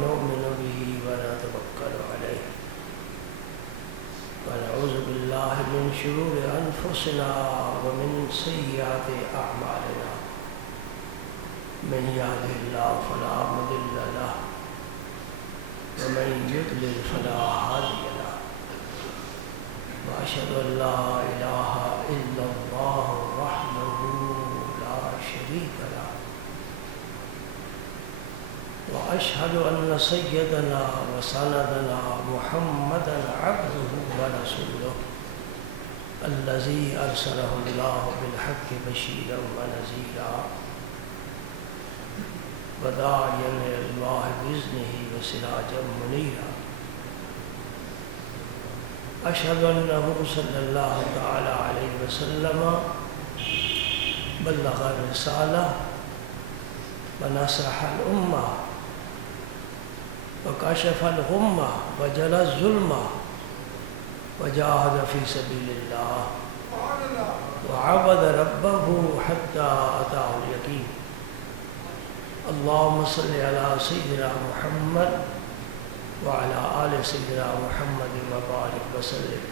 ونؤمن به ونتوكل عليه ونعوذ بالله من شرور أنفسنا ومن سيئات أعمالنا من يهده الله فلا مضل له ومن يضلل فلا هادي له وأشهد أن لا إله إلا الله وحده لا شريك له وأشهد أن سيدنا وسندنا محمدا عبده ورسوله الذي أرسله الله بالحق بشيرا ونذيرا وداعيا إلى الله بإذنه وسراجا منيرا أشهد أنه صلى الله تعالى عليه وسلم بلغ الرسالة ونصح الأمة وكشف الغمة وجلى الظلمة وجاهد في سبيل الله وعبد ربه حتى أتاه اليقين اللهم صل على سيدنا محمد وعلى آل سيدنا محمد وبارك وسلم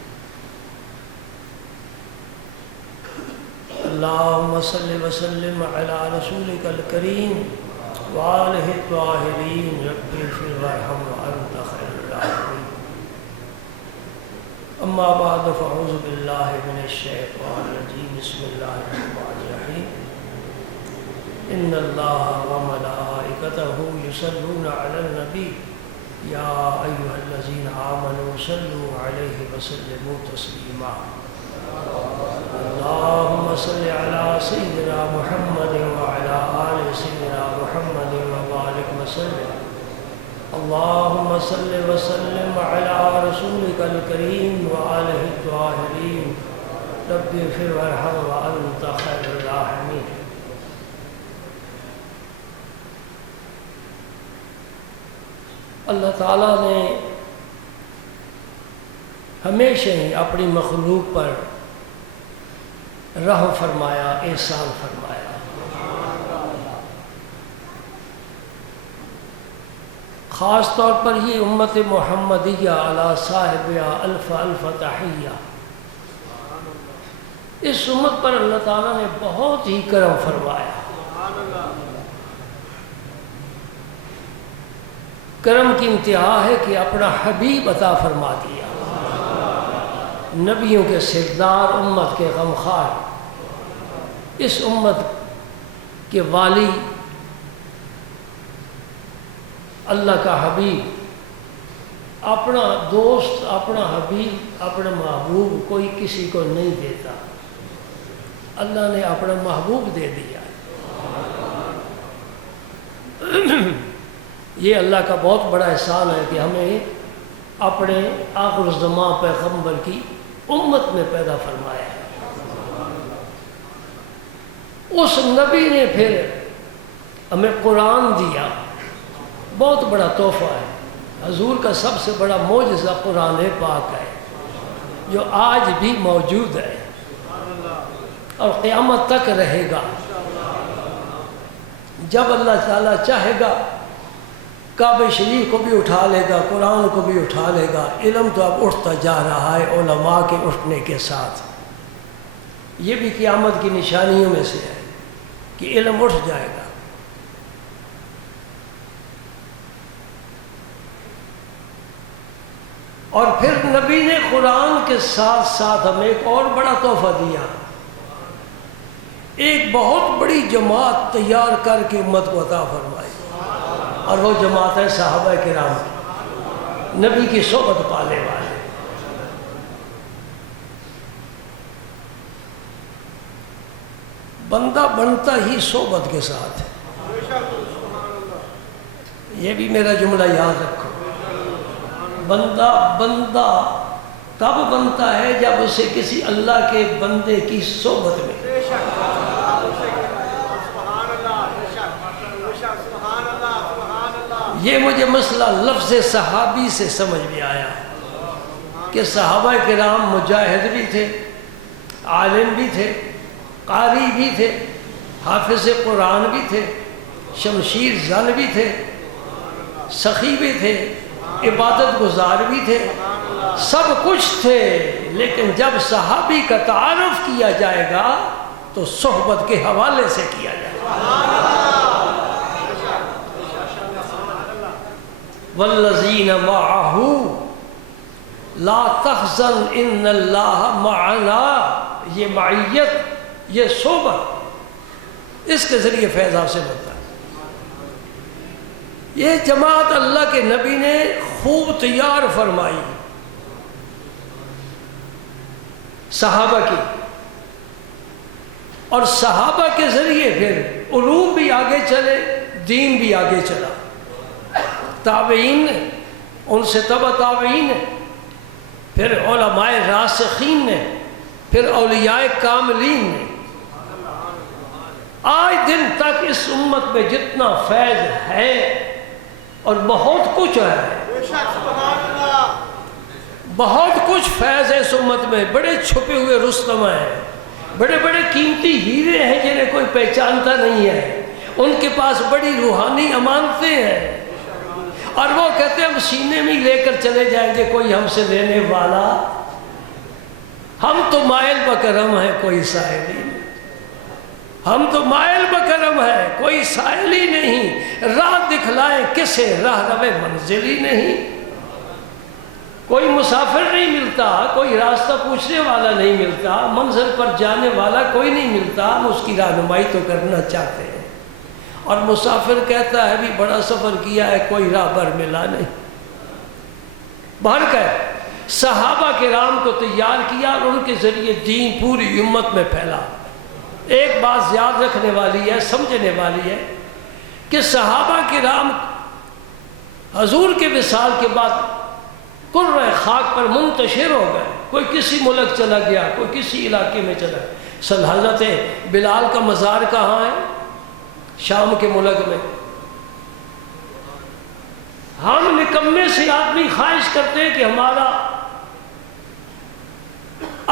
اللهم صل وسلم على رسولك الكريم وآله الطاهرين رب اغفر وارحم وأنت خير الراحمين أما بعد فأعوذ بالله من الشيطان الرجيم بسم الله الرحمن الرحيم إن الله وملائكته يصلون على النبي يا أيها الذين آمنوا صلوا عليه وسلموا تسليما اللهم صل على سيدنا محمد وعلى آل سيدنا محمد وبارك وسلم اللهم صل وسلم على رسولك الكريم وآله الطاهرين رب اغفر وارحم وأنت خير الراحمين اللہ تعالیٰ نے ہمیشہ ہی اپنی مخلوق پر رحم فرمایا، احسان فرمایا۔ خاص طور پر یہ امت محمدیہ علی صاحبہ الف الف تحیہ، اس امت پر اللہ تعالیٰ نے بہت ہی کرم فرمایا۔ کرم کی انتہا ہے کہ اپنا حبیب عطا فرما دیا، نبیوں کے سردار، امت کے غمخوار، اس امت کے والی، اللہ کا حبیب، اپنا دوست، اپنا حبیب، اپنا محبوب کوئی کسی کو نہیں دیتا، اللہ نے اپنا محبوب دے دیا۔ یہ اللہ کا بہت بڑا احسان ہے کہ ہمیں اپنے آخر الزمان پیغمبر کی امت میں پیدا فرمایا ہے۔ اس نبی نے پھر ہمیں قرآن دیا، بہت بڑا تحفہ ہے۔ حضور کا سب سے بڑا معجزہ قرآن پاک ہے، جو آج بھی موجود ہے اور قیامت تک رہے گا۔ جب اللہ تعالیٰ چاہے گا کعبہ شریف کو بھی اٹھا لے گا، قرآن کو بھی اٹھا لے گا۔ علم تو اب اٹھتا جا رہا ہے علماء کے اٹھنے کے ساتھ، یہ بھی قیامت کی نشانیوں میں سے ہے کہ علم اٹھ جائے گا۔ اور پھر نبی نے قرآن کے ساتھ ساتھ ہمیں ایک اور بڑا تحفہ دیا، ایک بہت بڑی جماعت تیار کر کے امت کو عطا فرمائی، اور وہ جماعت ہے صحابہ کرام، نبی کی صحبت پانے والے۔ بندہ بنتا ہی صحبت کے ساتھ ہے، یہ بھی میرا جملہ یاد رکھو۔ بندہ تب بنتا ہے جب اسے کسی اللہ کے بندے کی صحبت میں۔ یہ مجھے مسئلہ لفظ صحابی سے سمجھ میں آیا کہ صحابہ کرام مجاہد بھی تھے، عالم بھی تھے، قاری بھی تھے، حافظ قرآن بھی تھے، شمشیر زن بھی تھے، سخی بھی تھے، عبادت گزار بھی تھے، سب کچھ تھے، لیکن جب صحابی کا تعارف کیا جائے گا تو صحبت کے حوالے سے کیا جائے گا۔ والذین معہ لا تحزن ان اللہ معنا، یہ معیت، یہ صحبت، اس کے ذریعے فیض حاصل ہوتا ہے۔ یہ جماعت اللہ کے نبی نے خوب تیار فرمائی صحابہ کی، اور صحابہ کے ذریعے پھر علوم بھی آگے چلے، دین بھی آگے چلا۔ تابعین نے، ان سے تبع تابعین نے، پھر علماء راسخین نے، پھر اولیاء کاملین نے۔ آج دن تک اس امت میں جتنا فیض ہے اور بہت کچھ ہے، بہت کچھ فیض ہے اس امت میں، بڑے چھپے ہوئے رستم ہیں، بڑے بڑے قیمتی ہیرے ہیں جنہیں کوئی پہچانتا نہیں ہے، ان کے پاس بڑی روحانی امانتیں ہیں، اور وہ کہتے ہیں ہم سینے میں لے کر چلے جائیں گے، کوئی ہم سے لینے والا، ہم تو مائل بکرم ہیں، کوئی سائل ہی نہیں، ہم تو مائل بکرم ہیں، کوئی سائل ہی نہیں، راہ دکھلائیں کسے راہ روے منزل ہی نہیں، کوئی مسافر نہیں ملتا، کوئی راستہ پوچھنے والا نہیں ملتا، منزل پر جانے والا کوئی نہیں ملتا، ہم اس کی رہنمائی تو کرنا چاہتے ہیں، اور مسافر کہتا ہے بھی بڑا سفر کیا ہے، کوئی راہ بر ملا نہیں۔ بہرکیف صحابہ کرام کو تیار کیا اور ان کے ذریعے دین پوری امت میں پھیلا۔ ایک بات یاد رکھنے والی ہے، سمجھنے والی ہے کہ صحابہ کرام حضور کے وصال کے بعد قرۂ خاک پر منتشر ہو گئے، کوئی کسی ملک چلا گیا، کوئی کسی علاقے میں چلا گیا۔ حضرت بلال کا مزار کہاں ہے؟ شام کے ملک میں۔ ہم نکمے سے آدمی خواہش کرتے ہیں کہ ہمارا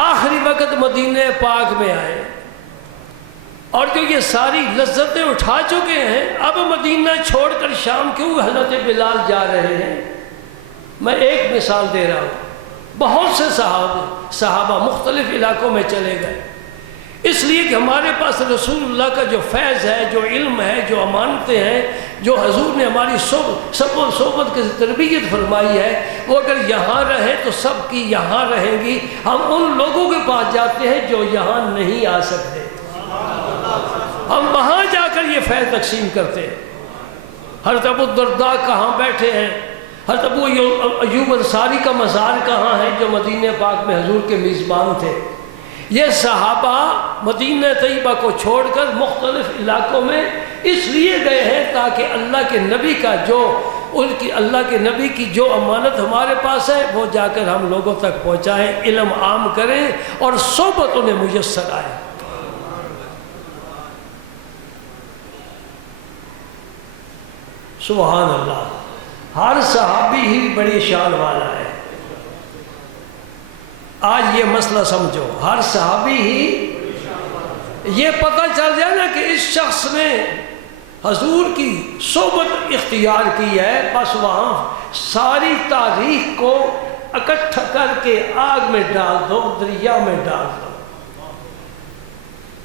آخری وقت مدینہ پاک میں آئے، اور جو یہ ساری لذتیں اٹھا چکے ہیں، اب مدینہ چھوڑ کر شام کیوں حضرت بلال جا رہے ہیں؟ میں ایک مثال دے رہا ہوں، بہت سے صحابہ مختلف علاقوں میں چلے گئے، اس لیے کہ ہمارے پاس رسول اللہ کا جو فیض ہے، جو علم ہے، جو امانتیں ہیں، جو حضور نے ہماری صحبت کی تربیت فرمائی ہے، وہ اگر یہاں رہے تو سب کی یہاں رہیں گی۔ ہم ان لوگوں کے پاس جاتے ہیں جو یہاں نہیں آ سکتے، ہم وہاں جا کر یہ فیض تقسیم کرتے ہیں۔ حضرت ابو الدرداء کہاں بیٹھے ہیں؟ حضرت ابو ایوب انصاری کا مزار کہاں ہے جو مدینہ پاک میں حضور کے میزبان تھے؟ یہ صحابہ مدینہ طیبہ کو چھوڑ کر مختلف علاقوں میں اس لیے گئے ہیں تاکہ اللہ کے نبی کا اللہ کے نبی کی جو امانت ہمارے پاس ہے وہ جا کر ہم لوگوں تک پہنچائیں، علم عام کریں اور صحبت انہیں میسر آئے۔ سبحان اللہ، ہر صحابی ہی بڑی شان والا ہے۔ آج یہ مسئلہ سمجھو، ہر صحابی ہی یہ پتہ چل جائے نا کہ اس شخص نے حضور کی صحبت اختیار کی ہے، بس وہاں ساری تاریخ کو اکٹھا کر کے آگ میں ڈال دو، دریا میں ڈال دو۔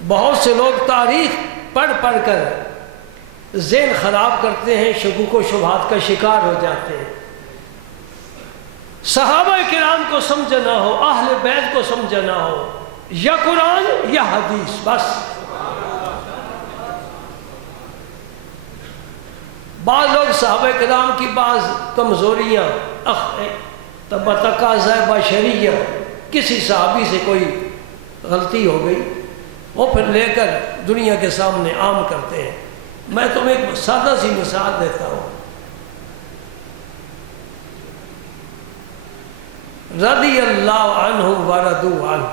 بہت سے لوگ تاریخ پڑھ کر ذہن خراب کرتے ہیں، شکوک و شبہات کا شکار ہو جاتے ہیں۔ صحابہ کرام کو سمجھنا ہو، اہل بیت کو سمجھنا ہو، یا قرآن یا حدیث، بس۔ بعض لوگ صحابہ کرام کی بعض کمزوریاں، تقاضۂ بشریہ، کسی صحابی سے کوئی غلطی ہو گئی، وہ پھر لے کر دنیا کے سامنے عام کرتے ہیں۔ میں تمہیں ایک سادہ سی مثال دیتا ہوں۔ رضی اللہ عنہم ورضوا عنہ،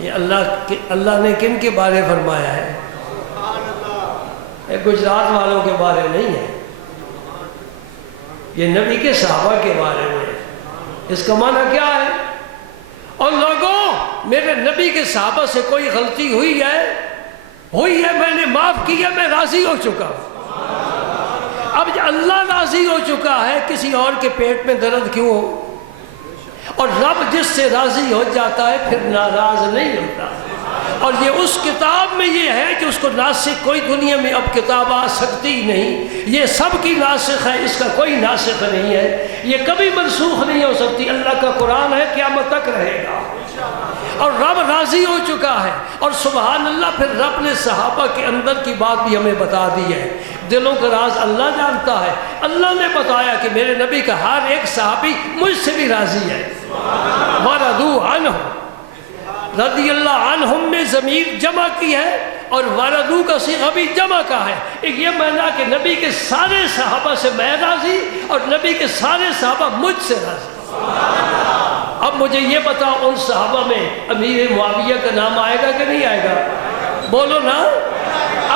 یہ اللہ نے کن کے بارے فرمایا ہے؟ یہ گجرات والوں کے بارے نہیں ہے، یہ نبی کے صحابہ کے بارے میں ہے۔ اس کا معنی کیا ہے؟ اور لوگوں، میرے نبی کے صحابہ سے کوئی غلطی ہوئی ہے، میں نے معاف کیا، میں راضی ہو چکا ہوں۔ اب اللہ راضی ہو چکا ہے، کسی اور کے پیٹ میں درد کیوں ہو؟ اور رب جس سے راضی ہو جاتا ہے پھر ناراض نہیں ہوتا۔ اور یہ اس کتاب میں یہ ہے کہ اس کو ناسخ کوئی دنیا میں اب کتاب آ سکتی نہیں، یہ سب کی ناسخ ہے، اس کا کوئی ناسخ نہیں ہے، یہ کبھی منسوخ نہیں ہو سکتی۔ اللہ کا قرآن ہے، قیامت تک رہے گا، اور رب راضی ہو چکا ہے۔ اور سبحان اللہ، پھر رب نے صحابہ کے اندر کی بات بھی ہمیں بتا دی ہے، دلوں کا راز اللہ جانتا ہے۔ اللہ نے بتایا کہ میرے نبی کا ہر ایک صحابی مجھ سے بھی راضی ہے۔ وَرَضُوا عَنْهُ، رضی اللہ عنہم میں ضمیر جمع کی ہے، اور وردو کا صیغہ بھی جمع کا ہے۔ ایک یہ معنی کہ نبی کے سارے صحابہ سے میں راضی، اور نبی کے سارے صحابہ مجھ سے راضی۔ اب مجھے یہ بتاؤ، ان صحابہ میں امیر معاویہ کا نام آئے گا کہ نہیں آئے گا؟ بولو نا،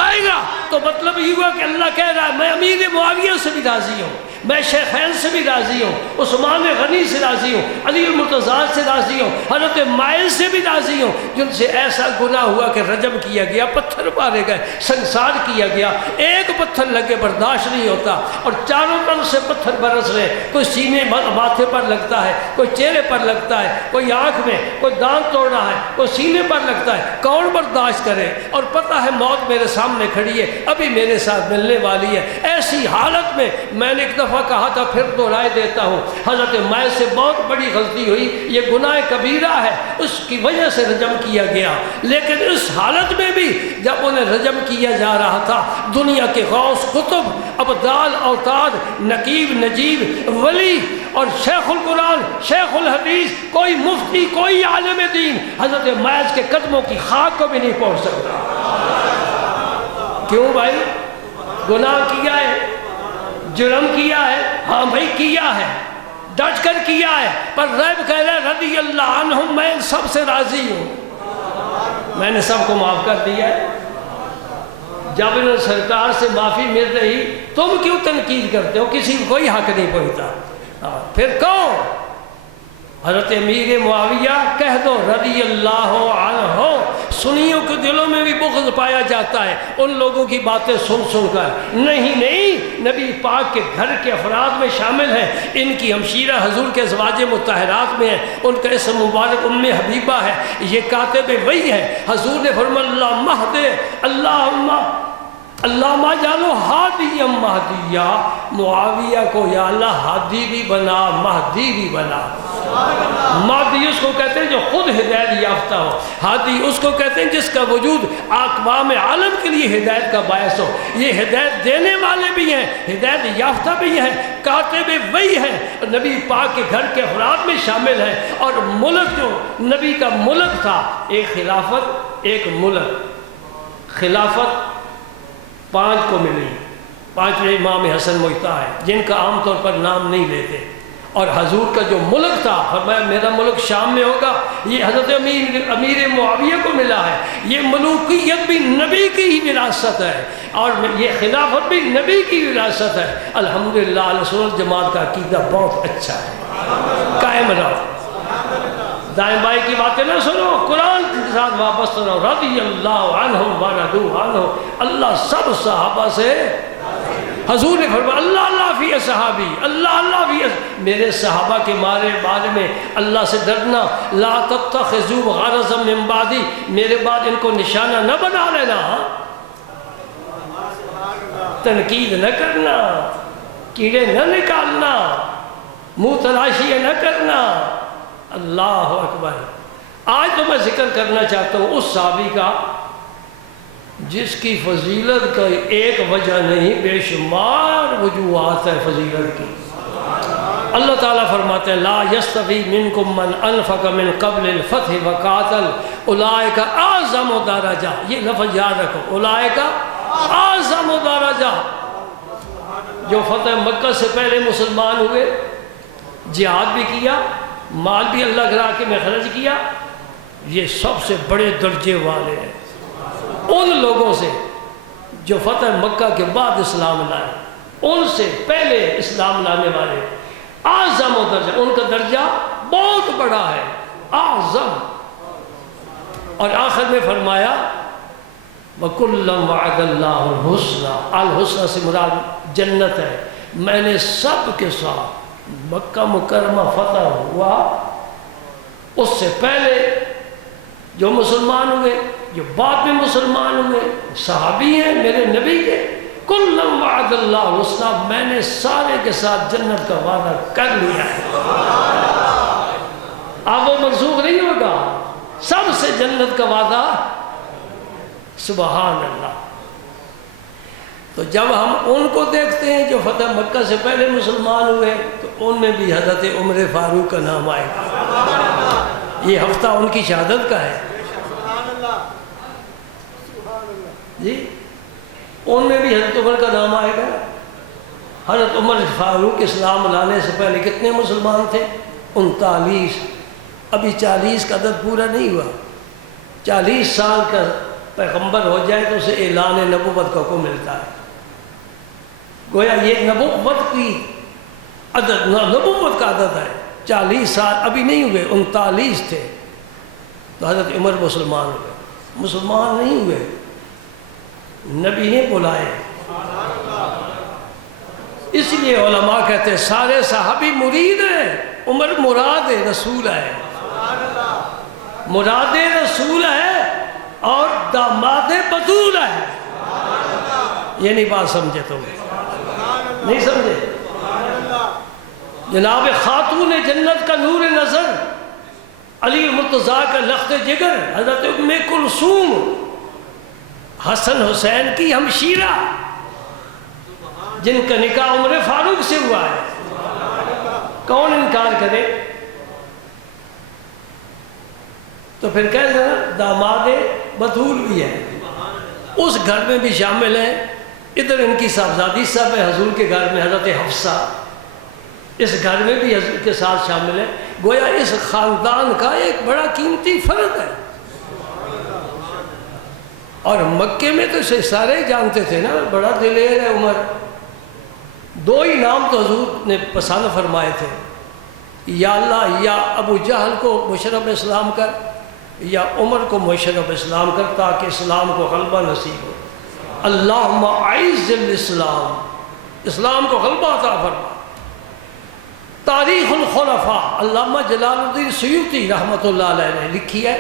آئے گا۔ تو مطلب یہ ہوا کہ اللہ کہہ رہا ہے میں امیر معاویہ سے بھی راضی ہوں، میں شیخین سے بھی راضی ہوں، عثمان غنی سے راضی ہوں، علی المرتضیٰ سے راضی ہوں، حضرت مائز سے بھی راضی ہوں، جن سے ایسا گناہ ہوا کہ رجم کیا گیا، پتھر مارے گئے، سنسار کیا گیا، ایک پتھر لگے برداشت نہیں ہوتا، اور چاروں طرف سے پتھر برس رہے، کوئی سینے ماتھے پر لگتا ہے، کوئی چہرے پر لگتا ہے، کوئی آنکھ میں، کوئی دانت توڑ رہا ہے، کوئی سینے پر لگتا ہے، کون برداشت کرے؟ اور پتہ ہے موت میرے سامنے کھڑی ہے، ابھی میرے ساتھ ملنے والی ہے۔ ایسی حالت میں میں نے ایک دفعہ کہا تھا، پھر دہرائے دیتا ہوں، حضرت مائز سے بہت بڑی غلطی ہوئی، یہ گناہ کبیرہ ہے، اس کی وجہ سے رجم کیا گیا، لیکن اس حالت میں بھی جب انہیں رجم کیا جا رہا تھا، دنیا کے غوث قطب، ابدال اوتاد، نقیب نجیب ولی اور شیخ القرآن، شیخ الحدیث، کوئی مفتی، کوئی عالم دین حضرت مائز کے قدموں کی خاک کو بھی نہیں پہنچ سکتا۔ کیوں بھائی؟ گناہ کیا ہے، جرم کیا ہے، ہاں بھائی کیا ہے، ڈٹ کر کیا ہے، پر رب کہہ رہے رضی اللہ عنہم، میں سب سے راضی ہوں، میں نے سب کو معاف کر دیا ہے۔ جب انہوں نے سرکار سے معافی مل رہی، تم کیوں تنقید کرتے ہو؟ کسی کو کوئی حق نہیں پہنچتا۔ پھر کون؟ حضرت امیر معاویہ کہہ دو رضی اللہ عنہ۔ سنیوں کے دلوں میں بھی بغض پایا جاتا ہے ان لوگوں کی باتیں سن سن کر۔ نہیں، نبی پاک کے گھر کے افراد میں شامل ہیں، ان کی ہمشیرہ حضور کے ازواج مطہرات میں ہیں، ان کا اسم مبارک ام حبیبہ ہے، یہ کاتب وحی ہے۔ حضور نے فرمایا اللہ مہدے، اللہم جانو ہادی مہدیہ، معاویہ کو یا اللہ ہادی بھی بنا، مہدی بھی بنا۔ مہدی اس کو کہتے ہیں جو خود ہدایت یافتہ ہو، ہادی اس کو کہتے ہیں جس کا وجود اقوام عالم کے لیے ہدایت کا باعث ہو۔ یہ ہدایت دینے والے بھی ہیں، ہدایت یافتہ بھی ہیں، کاتب وحی ہیں، نبی پاک کے گھر کے افراد میں شامل ہیں۔ اور ملک جو نبی کا ملک تھا، ایک خلافت، ایک ملک۔ خلافت 5 کو ملی، 5ویں امام حسن مجتبی ہے، جن کا عام طور پر نام نہیں لیتے۔ اور حضور کا جو ملک تھا، فرمایا میرا ملک شام میں ہوگا، یہ حضرت امیر معاویہ کو ملا ہے۔ یہ ملوکیت بھی نبی کی ہی وراثت ہے، اور یہ خلافت بھی نبی کی وراثت ہے۔ الحمدللہ اہل سنت جماعت کا عقیدہ بہت اچھا ہے، قائم رہو، دائیں بائیں کی باتیں نہ سنو، قرآن کے ساتھ واپس سنو۔ رضی اللہ عنہم ورضوا عنہ، اللہ سب صحابہ سے، حضور نے فرمایا اللہ اللہ فی اصحابی، اللہ اللہ فی میرے صحابہ کے بارے میں اللہ سے ڈرنا۔ لا تتخذوا غرضا من بعدی، میرے بعد ان کو نشانہ نہ بنا لینا، تنقید نہ کرنا، کیڑے نہ نکالنا، منہ تلاشی نہ کرنا۔ اللہ اکبر۔ آج تو میں ذکر کرنا چاہتا ہوں اس صحابی کا جس کی فضیلت کا ایک وجہ نہیں، بے شمار وجوہات ہے فضیلت کی۔ اللہ تعالیٰ فرماتے ہیں لا یستوی منکم من انفق من قبل الفتح وقاتل اولئک اعظم درجہ، یہ لفظ یاد رکھو، اولئک اعظم درجہ، جو فتح مکہ سے پہلے مسلمان ہوئے، جہاد بھی کیا، مال بھی اللہ کے راہ میں خرچ کیا، یہ سب سے بڑے درجے والے ہیں ان لوگوں سے جو فتح مکہ کے بعد اسلام لائے، ان سے پہلے اسلام لانے والے اعظم درجہ، ان کا درجہ بہت بڑا ہے، اعظم۔ اور آخر میں فرمایا وَكُلًّا وَعَدَ اللَّهُ الْحُسْنَى، الحسنى سے مراد جنت ہے۔ میں نے سب کے ساتھ مکہ مکرمہ فتح ہوا اس سے پہلے جو مسلمان ہوئے، جو بعد میں مسلمان ہوئے، صحابی ہیں میرے نبی کے، کُلًّا وَعَدَ اللَّهُ الْحُسْنَى، میں نے سارے کے ساتھ جنت کا وعدہ کر لیا ہے۔ اب وہ منسوخ نہیں ہوگا، سب سے جنت کا وعدہ، سبحان اللہ۔ تو جب ہم ان کو دیکھتے ہیں جو فتح مکہ سے پہلے مسلمان ہوئے تو ان میں بھی حضرت عمر فاروق کا نام آئے گا۔ یہ ہفتہ ان کی شہادت کا ہے جی، ان میں بھی حضرت عمر کا نام آئے گا۔ حضرت عمر فاروق اسلام لانے سے پہلے کتنے مسلمان تھے؟ 39۔ ابھی 40 کا عدد پورا نہیں ہوا۔ 40 سال کا پیغمبر ہو جائے تو اسے اعلان نبوت کا حکم ملتا ہے۔ گویا یہ نبوت کی عدد، نبوت کا عدد ہے۔ 40 سال ابھی نہیں ہوئے، 39 تھے تو حضرت عمر مسلمان ہوئے۔ مسلمان نہیں ہوئے، نبی نے بلائے۔ اس لیے علماء کہتے ہیں سارے صحابی مرید ہیں، عمر مراد رسول ہے، مراد رسول ہے اور داماد بطول ہے۔ یہ نہیں بات سمجھے تم، نہیں سمجھے؟ جناب خاتون جنت کا نور نظر، علی مرتضیٰ کا لخت جگر، حضرت ام کلثوم حسن حسین کی ہمشیرہ، جن کا نکاح عمر فاروق سے ہوا ہے، کون انکار کرے؟ تو پھر کہہ دینا داماد بطول بھی ہے، اس گھر میں بھی شامل ہیں۔ ادھر ان کی صاحبزادی صاحب ہے حضور کے گھر میں، حضرت حفصہ اس گھر میں بھی حضور کے ساتھ شامل ہے۔ گویا اس خاندان کا ایک بڑا قیمتی فرد ہے۔ اور مکے میں تو اسے سارے جانتے تھے نا، بڑا دلیر ہے عمر۔ 2 ہی نام تو حضور نے پسند فرمائے تھے، یا اللہ یا ابو جہل کو مشرف اسلام کر، یا عمر کو مشرف اسلام کر تاکہ اسلام کو غلبہ نصیب ہو۔ اللہم اعز الاسلام، اسلام کو غلبہ عطا فرما۔ تاریخ الخلفاء علامہ جلال الدین سیوطی رحمۃ اللہ علیہ نے لکھی ہے،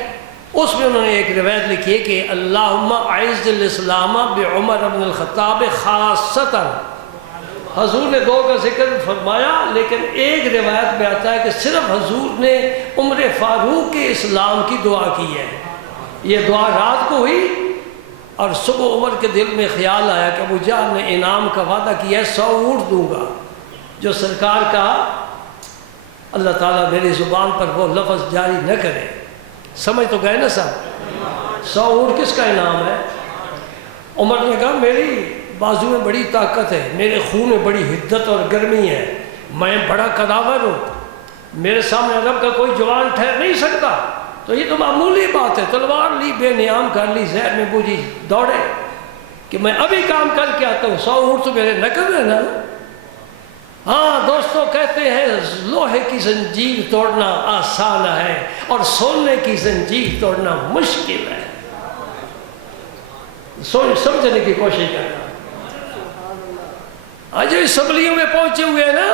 اس میں انہوں نے ایک روایت لکھی ہے کہ اللہم اعز الاسلام بعمر بن الخطاب خاصتاً۔ حضور نے 2 کا ذکر فرمایا، لیکن ایک روایت میں آتا ہے کہ صرف حضور نے عمر فاروق کے اسلام کی دعا کی ہے۔ یہ دعا رات کو ہوئی اور صبح عمر کے دل میں خیال آیا کہ ابو جہل نے انعام کا وعدہ کیا ہے، 100 اونٹ دوں گا۔ جو سرکار کا اللہ تعالیٰ میری زبان پر وہ لفظ جاری نہ کرے، سمجھ تو گئے نا صاحب؟ 100 اونٹ کس کا انعام ہے؟ عمر نے کہا میری بازو میں بڑی طاقت ہے، میرے خون میں بڑی حدت اور گرمی ہے، میں بڑا قداور ہوں، میرے سامنے عرب کا کوئی جوان ٹھہر نہیں سکتا۔ تو یہ تو معمولی بات ہے، تلوار لی، بے نیام کر لی، زہر میں بوجھی، دوڑے کہ میں ابھی کام کر کے آتا ہوں، 100 اونٹ تو میرے نقل ہے نا۔ ہاں دوستوں کہتے ہیں لوہے کی زنجیر توڑنا آسان ہے اور سونے کی زنجیر توڑنا مشکل ہے۔ سمجھنے کی کوشش کرنا۔ آج اسمبلیوں میں پہنچے ہوئے ہیں نا،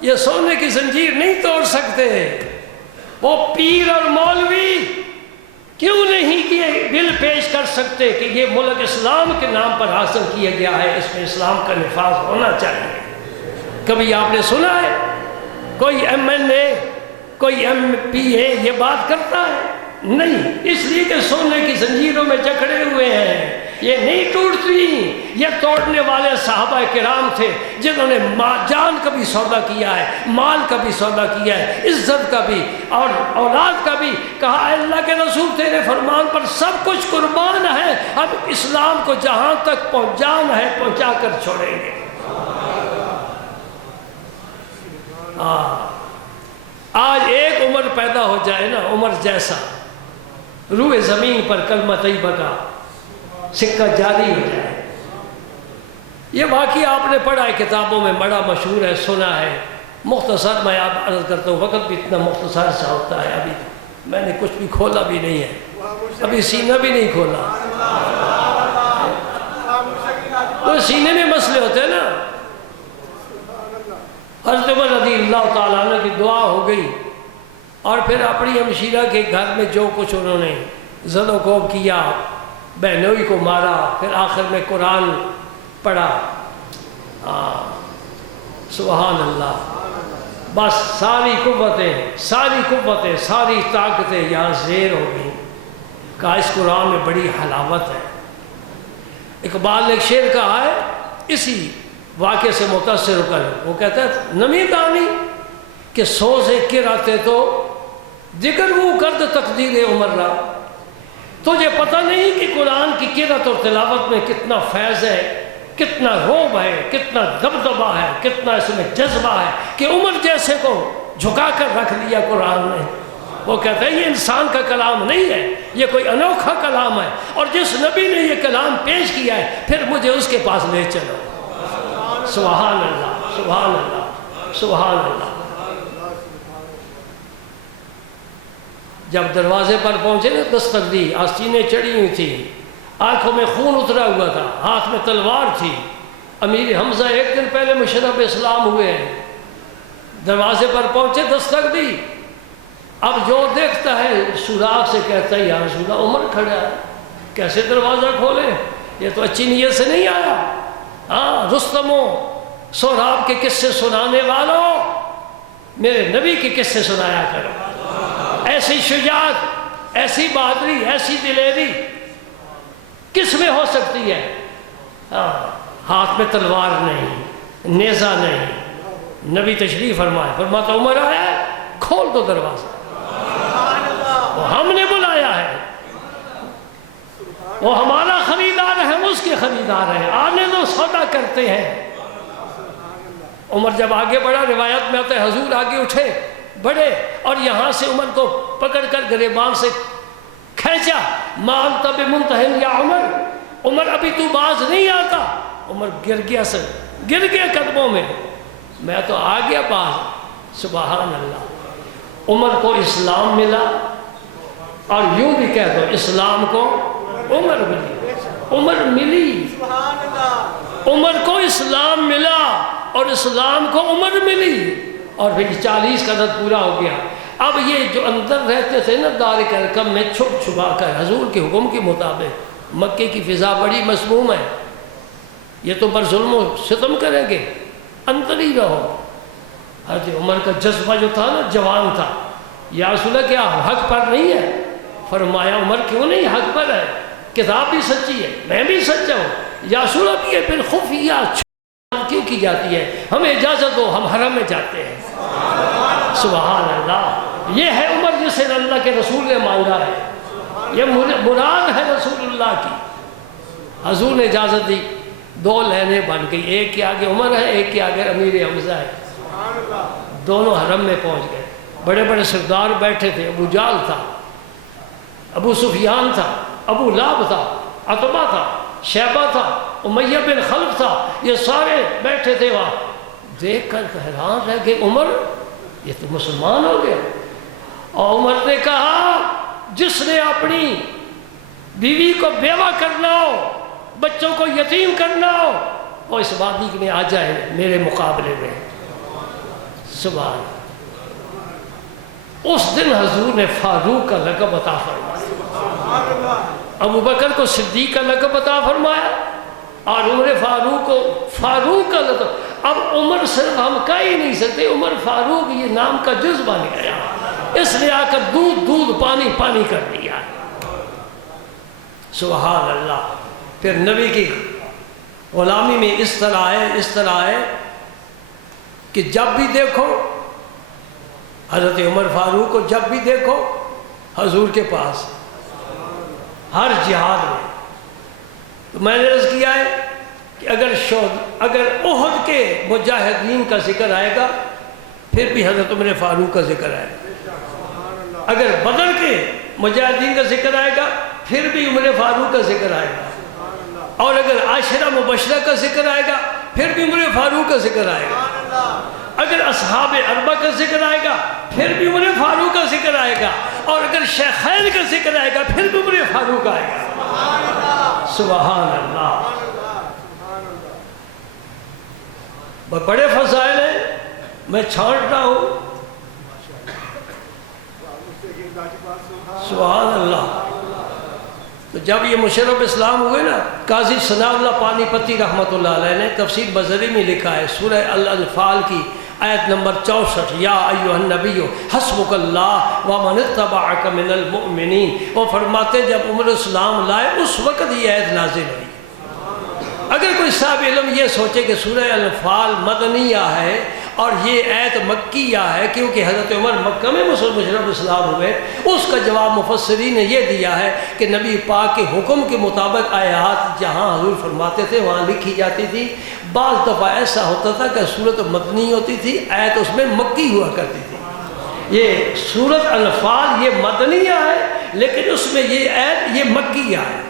یہ سونے کی زنجیر نہیں توڑ سکتے۔ وہ پیر اور مولوی کیوں نہیں یہ بل پیش کر سکتے کہ یہ ملک اسلام کے نام پر حاصل کیا گیا ہے، اس میں اسلام کا نفاذ ہونا چاہیے۔ کبھی آپ نے سنا ہے کوئی MLA، کوئی MP یہ بات کرتا ہے؟ نہیں، اس لیے کہ سونے کی زنجیروں میں جکڑے ہوئے ہیں، یہ نہیں ٹوٹتی۔ یہ توڑنے والے صحابہ کرام تھے جنہوں نے جان کا بھی سودا کیا ہے، مال کا بھی سودا کیا ہے، عزت کا بھی اور اولاد کا بھی۔ کہا اے اللہ کے رسول تیرے فرمان پر سب کچھ قربان ہے، اب اسلام کو جہاں تک پہنچانا ہے پہنچا کر چھوڑیں گے۔ آج ایک عمر پیدا ہو جائے نا، عمر جیسا، روح زمین پر کلمہ طیبہ کا سکہ جاری ہو جائے۔ یہ واقعی آپ نے پڑھا ہے کتابوں میں، بڑا مشہور ہے، سنا ہے۔ مختصر میں آپ عرض کرتا ہوں، وقت بھی اتنا مختصر سا ہوتا ہے، ابھی میں نے کچھ بھی کھولا بھی نہیں ہے، ابھی سینہ بھی نہیں کھولا۔ تو سینے میں مسئلے ہوتے ہیں نا. حضرت عمر رضی اللہ تعالیٰ عنہ کی دعا ہو گئی اور پھر اپنی ہمشیرہ کے گھر میں جو کچھ انہوں نے زد و کوب کیا، بہنوئی کو مارا، پھر آخر میں قرآن پڑھا. سبحان اللہ. بس ساری قوتیں ساری طاقتیں یہاں زیر ہو گئیں. کہا اس قرآن میں بڑی حلاوت ہے. اقبال نے ایک شعر کہا ہے اسی واقعے سے متاثر ہو کر، وہ کہتا ہے نمی دانی کہ سوزے کراتے تو دیگر وہ کرد تقدیر عمر را. تجھے پتہ نہیں کہ قرآن کی قرأت اور تلاوت میں کتنا فیض ہے، کتنا روب ہے، کتنا دبدبہ ہے، کتنا اس میں جذبہ ہے کہ عمر جیسے کو جھکا کر رکھ لیا قرآن نے. وہ کہتا ہے یہ انسان کا کلام نہیں ہے، یہ کوئی انوکھا کلام ہے، اور جس نبی نے یہ کلام پیش کیا ہے پھر مجھے اس کے پاس لے چلو. سبحان اللہ، سبحان اللہ، سبحان اللہ. جب دروازے پر پہنچے نا دستک دی، آستینیں چڑھی ہوئی تھی، آنکھوں میں خون اترا ہوا تھا، ہاتھ میں تلوار تھی. امیر حمزہ ایک دن پہلے مشرف اسلام ہوئے ہیں. دروازے پر پہنچے، دستک دی. اب جو دیکھتا ہے سوراخ سے کہتا ہے یا رسول اللہ عمر کھڑا ہے. کیسے دروازہ کھولے؟ یہ تو اچھی نیت سے نہیں آیا. ہاں، رستموں سہراب کے قصے سنانے والوں، میرے نبی کے قصے سنایا کرو. ایسی شجاعت، ایسی بہادری، ایسی دلیری کس میں ہو سکتی ہے؟ ہاتھ میں تلوار نہیں، نیزہ نہیں. نبی تشریف فرمائے، فرماتا عمر آیا ہے، کھول دو دروازہ. وہ ہم نے بلایا ہے، وہ ہمارا خریدار ہے، ہم اس کے خریدار ہیں، آنے دو، سودا کرتے ہیں. عمر جب آگے بڑھا، روایت میں آتا ہے حضور آگے اٹھے بڑھے اور یہاں سے عمر کو پکڑ کر گریبان سے کھینچا. ما انت بمنتہن یا عمر، عمر ابھی تو باز نہیں آتا. عمر گر گیا قدموں میں. میں تو آ گیا باز. سبحان اللہ. عمر کو اسلام ملا، اور یوں بھی کہہ دو اسلام کو عمر ملی. عمر ملی، عمر کو اسلام ملا اور اسلام کو عمر ملی. اور پھر 40 کا عدد پورا ہو گیا. اب یہ جو اندر رہتے تھے نا دار ارقم میں چھپ چھپا کر حضور کے حکم کے مطابق، مکے کی فضا بڑی مسموم ہے، یہ تو پر ظلم و ستم کریں گے، اندر ہی رہو. حضرت عمر کا جذبہ جو تھا نا جوان تھا. یا رسول اللہ کیا حق پر نہیں ہے؟ فرمایا عمر کیوں نہیں حق پر ہے، کتاب بھی سچی ہے، میں بھی سچا ہوں. یا رسول اللہ بھی پھر خفیہ کیوں کی جاتی ہے؟ ہمیں اجازت دو، ہم حرم میں جاتے ہیں. سبحان اللہ. یہ ہے عمر جسے اللہ کے رسول نے مانگا ہے، یہ مراد ہے رسول اللہ کی. حضور نے اجازت دی، 2 لائنیں بن گئی، ایک کے آگے عمر ہے، ایک کے آگے امیر حمزہ ہے. دونوں حرم میں پہنچ گئے. بڑے بڑے سردار بیٹھے تھے. ابو جال تھا، ابو سفیان تھا، ابو لہب تھا، عتبہ تھا، شیبہ تھا، امیہ بن خلف تھا. یہ سارے بیٹھے تھے وہاں. دیکھ کر حیران رہ گئے، عمر یہ تو مسلمان ہو گیا. اور عمر نے کہا جس نے اپنی بیوی کو بیوہ کرنا ہو، بچوں کو یتیم کرنا ہو، وہ اس وادی میں آ جائے میرے مقابلے میں. سبحان. اس دن حضور نے فاروق کا لقب عطا فرمایا، ابو بکر کو صدیق کا لقب عطا فرمایا، اور عمر فاروق کو فاروق کا لقب. اب عمر صرف ہم کہہ ہی نہیں سکتے، عمر فاروق یہ نام کا جز بن گیا. اس نے آ کر دودھ پانی پانی کر دیا. سبحان اللہ. پھر نبی کی غلامی میں اس طرح ہے کہ جب بھی دیکھو حضرت عمر فاروق کو، جب بھی دیکھو حضور کے پاس، ہر جہاد میں. تو میں نے عرض کیا ہے کہ اگر احد کے مجاہدین کا ذکر آئے گا پھر بھی حضرت عمر فاروق کا ذکر آئے گا. اگر بدر کے مجاہدین کا ذکر آئے گا پھر بھی عمر فاروق کا ذکر آئے گا. اور اگر عاشرہ مبشرہ کا ذکر آئے گا پھر بھی عمر فاروق کا ذکر آئے گا. اگر اصحاب اربع کا ذکر آئے گا پھر بھی عمر فاروق کا ذکر آئے گا. اور اگر شیخین کا ذکر آئے گا پھر بھی عمر فاروق آئے گا. سبحان اللہ. بڑے فضائل ہیں، میں چھانٹ رہا ہوں. سبحان اللہ. تو جب یہ مشرف اسلام ہوئے نا، قاضی ثناء اللہ پانی پتی رحمۃ اللہ علیہ نے تفسیر بزری میں لکھا ہے سورہ الانفال کی آیت نمبر 64، یا ایھا النبی حسبک اللہ ومن اتبعک من المؤمنین. وہ فرماتے جب عمر اسلام لائے اس وقت یہ آیت نازل ہوئی. اگر کوئی صاحب علم یہ سوچے کہ سورہ الانفال مدنیہ ہے اور یہ آیت مکیہ ہے کیونکہ حضرت عمر مکہ میں مشرف اسلام ہوئے، اس کا جواب مفسرین نے یہ دیا ہے کہ نبی پاک کے حکم کے مطابق آیات جہاں حضور فرماتے تھے وہاں لکھی جاتی تھی. بعض دفعہ ایسا ہوتا تھا کہ صورت مدنی ہوتی تھی، آیت اس میں مکی ہوا کرتی تھی. یہ سورت الانفال یہ مدنیہ ہے لیکن اس میں یہ آیت یہ مکیہ ہے.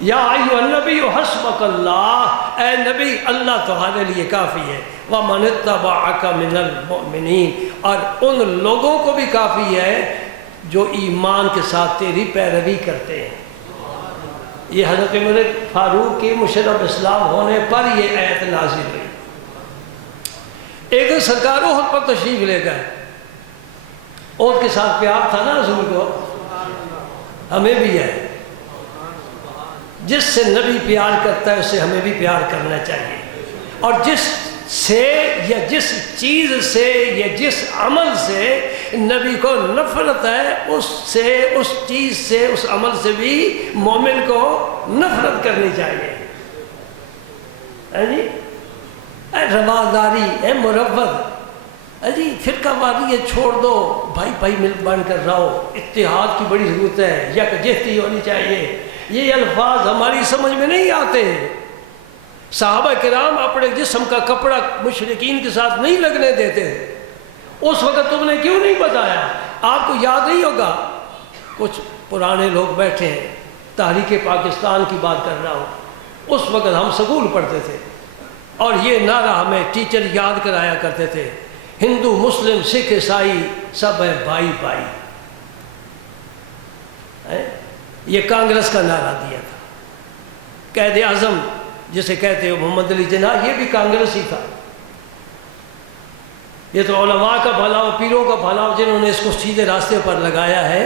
یا ایھا النبی حسبک اللہ، اے نبی اللہ تمہارے لیے کافی ہے. وَمَنِ اتَّبَعَكَ مِنَ الْمُؤْمِنِينَ، اور ان لوگوں کو بھی کافی ہے جو ایمان کے ساتھ تیری پیروی کرتے ہیں. یہ حضرت عمر فاروق کے مشرف اسلام ہونے پر یہ آیت نازل ہوئی. ایک دن سرکار احد پر تشریف لے گئے. احد کے ساتھ پیار تھا نا حضور کو، ہمیں بھی ہے. جس سے نبی پیار کرتا ہے اس سے ہمیں بھی پیار کرنا چاہیے، اور جس سے یا جس چیز سے یا جس عمل سے نبی کو نفرت ہے اس سے، اس چیز سے، اس عمل سے بھی مومن کو نفرت کرنی چاہیے. جی رواداری ہے مروت، جی فرقہ واری چھوڑ دو، بھائی بھائی مل بن کر رہو. اتحاد کی بڑی ضرورت ہے، یکجہتی ہونی چاہیے. یہ الفاظ ہماری سمجھ میں نہیں آتے. صحابہ کرام اپنے جسم کا کپڑا مشرکین کے ساتھ نہیں لگنے دیتے. اس وقت تم نے کیوں نہیں بتایا؟ آپ کو یاد نہیں ہوگا، کچھ پرانے لوگ بیٹھے ہیں، تحریک پاکستان کی بات کر رہا ہوں. اس وقت ہم سکول پڑھتے تھے اور یہ نعرہ ہمیں ٹیچر یاد کرایا کرتے تھے، ہندو مسلم سکھ عیسائی سب ہے بھائی بھائی. یہ کانگریس کا نعرہ دیا تھا. قائد اعظم جسے کہتے ہیں محمد علی جناح، یہ بھی کانگریس ہی تھا. یہ تو علماء کا بھلاؤ، پیروں کا بھلاؤ جنہوں نے اس کو سیدھے راستے پر لگایا ہے.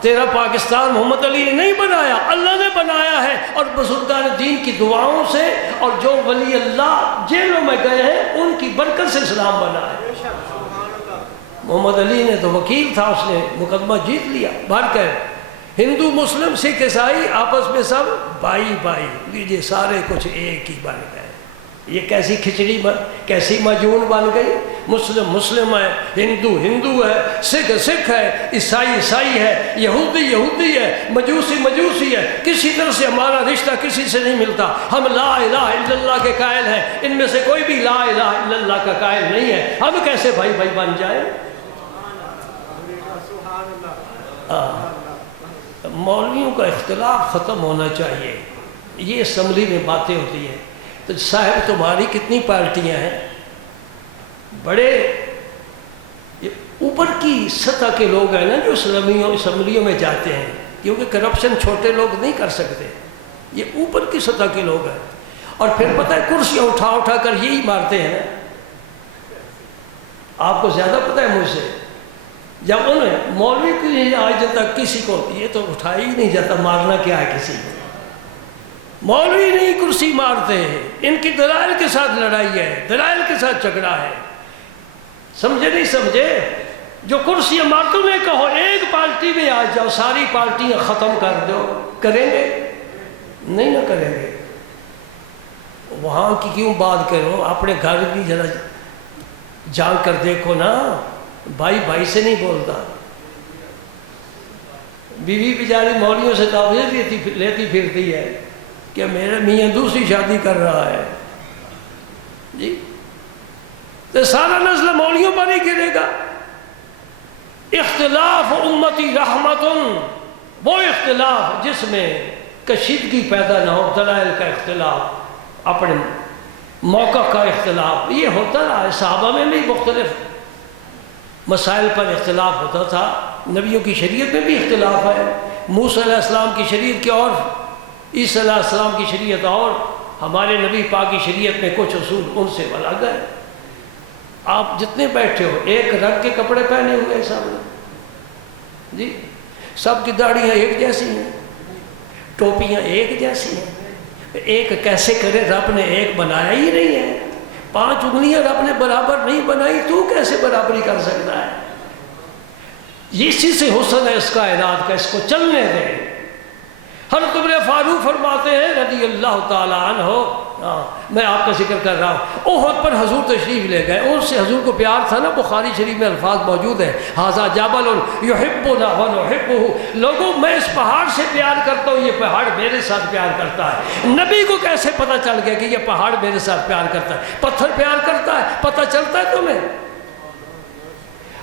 تیرا پاکستان محمد علی نے نہیں بنایا، اللہ نے بنایا ہے، اور بزرگان دین کی دعاؤں سے اور جو ولی اللہ جیلوں میں گئے ہیں ان کی برکت سے اسلام بنا ہے. محمد علی نے تو وکیل تھا، اس نے مقدمہ جیت لیا. بھر کر ہندو مسلم سکھ عیسائی آپس میں سب بھائی بھائی، لیجیے سارے کچھ ایک ہی بن گئے. یہ کیسی کھچڑی کیسی مجون بن گئی. مسلم مسلم ہے، ہندو ہندو ہے، سکھ سکھ ہے، عیسائی عیسائی ہے، یہودی یہودی ہے، مجوسی مجوسی ہے. کسی طرح سے ہمارا رشتہ کسی سے نہیں ملتا. ہم لا الہ الا اللہ کے قائل ہیں، ان میں سے کوئی بھی لا الہ الا اللہ کا قائل نہیں ہے. ہم کیسے بھائی بھائی بن جائیں؟ مولویوں کا اختلاف ختم ہونا چاہیے. یہ اسمبلی میں باتیں ہوتی ہیں تو صاحب تمہاری کتنی پارٹیاں ہیں؟ بڑے اوپر کی سطح کے لوگ ہیں نا جو اسمبلیوں میں جاتے ہیں، کیونکہ کرپشن چھوٹے لوگ نہیں کر سکتے. یہ اوپر کی سطح کے لوگ ہیں، اور پھر پتہ ہے کرسیاں اٹھا اٹھا کر یہی مارتے ہیں. آپ کو زیادہ پتہ ہے مجھ سے. جب انہیں مولوی کی آج تک کسی کو یہ تو اٹھایا ہی نہیں جاتا، مارنا کیا ہے کسی کو. مولوی نہیں کرسی مارتے ہیں، ان کی دلائل کے ساتھ لڑائی ہے، دلائل کے ساتھ جھگڑا ہے. سمجھے نہیں سمجھے؟ جو کرسیاں مارتے میں کہو ایک پارٹی میں آ جاؤ، ساری پارٹیاں ختم کر دو، کریں گے؟ نہیں نہ کریں گے. وہاں کی کیوں بات کرو، اپنے گھر بھی ذرا جا کر دیکھو نا. بھائی بھائی سے نہیں بولتا. بیوی بیچاری مولویوں سے تعویذ لیتی پھرتی ہے کہ میرا میاں دوسری شادی کر رہا ہے. جی تو سارا نسل مولویوں پر ہی گرے گا. اختلاف امتی رحمت، وہ اختلاف جس میں کشیدگی پیدا نہ ہو، دلائل کا اختلاف، اپنے موقع کا اختلاف، یہ ہوتا رہا ہے. صحابہ میں بھی مختلف مسائل پر اختلاف ہوتا تھا. نبیوں کی شریعت میں بھی اختلاف ہے. موسیٰ علیہ السلام کی شریعت کی اور عیسیٰ علیہ السلام کی شریعت اور ہمارے نبی پاک کی شریعت میں کچھ اصول ان سے الگ ہے. آپ جتنے بیٹھے ہو ایک رنگ کے کپڑے پہنے ہوئے ہیں سب نے جی، سب کی داڑیاں ایک جیسی ہیں، ٹوپیاں ایک جیسی ہیں. ایک کیسے کرے؟ رب نے ایک بنایا ہی نہیں ہے. 5 انگلیاں رب نے برابر نہیں بنائی، تو کیسے برابری کر سکتا ہے؟ اسی سے حسن ہے اس کائنات کا، اس کو چلنے دے. حضرت عمر فاروق فرماتے ہیں رضی اللہ تعالیٰ عنہ، میں آپ کا ذکر کر رہا ہوں، احد پر حضور تشریف لے گئے، ان سے حضور کو پیار تھا نا. بخاری شریف میں الفاظ موجود ہیں، ھذا جبل یحبنا ونحبہ، لوگوں میں اس پہاڑ سے پیار کرتا ہوں، یہ پہاڑ میرے ساتھ پیار کرتا ہے. نبی کو کیسے پتہ چل گیا کہ یہ پہاڑ میرے ساتھ پیار کرتا ہے؟ پتھر پیار کرتا ہے؟ پتہ چلتا ہے تمہیں؟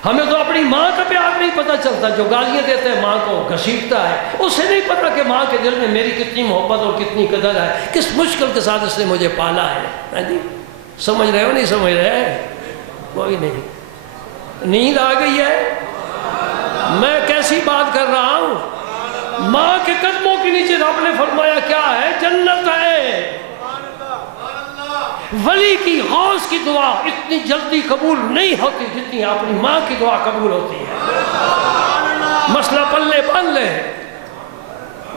ہمیں تو اپنی ماں کا پیار نہیں پتہ چلتا، جو گالیاں دیتے ہیں ماں کو گھسیٹتا ہے، اسے نہیں پتہ کہ ماں کے دل میں میری کتنی محبت اور کتنی قدر ہے، کس مشکل کے ساتھ اس نے مجھے پالا ہے. جی سمجھ رہے ہو نہیں سمجھ رہے؟ کوئی نہیں. نیند آ گئی ہے؟ میں کیسی بات کر رہا ہوں؟ ماں کے قدموں کے نیچے رب نے فرمایا کیا ہے؟ جنت ہے. ولی کی غوث کی دعا اتنی جلدی قبول نہیں ہوتی جتنی اپنی ماں کی دعا قبول ہوتی ہے. مسئلہ پلے باندھ لے،